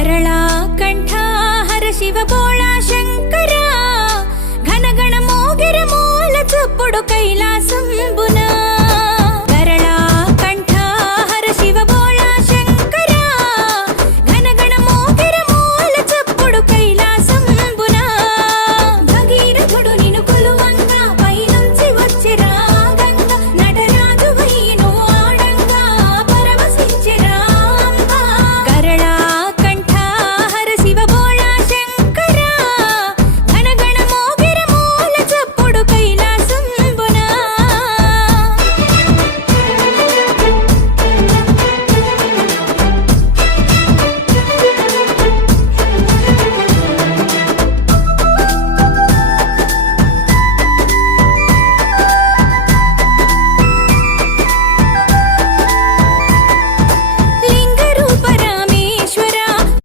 సరళా కంఠా హర శివ బోళా శంకరా ఘన గణ మోగిర మూల చప్పుడు కైలాసంబు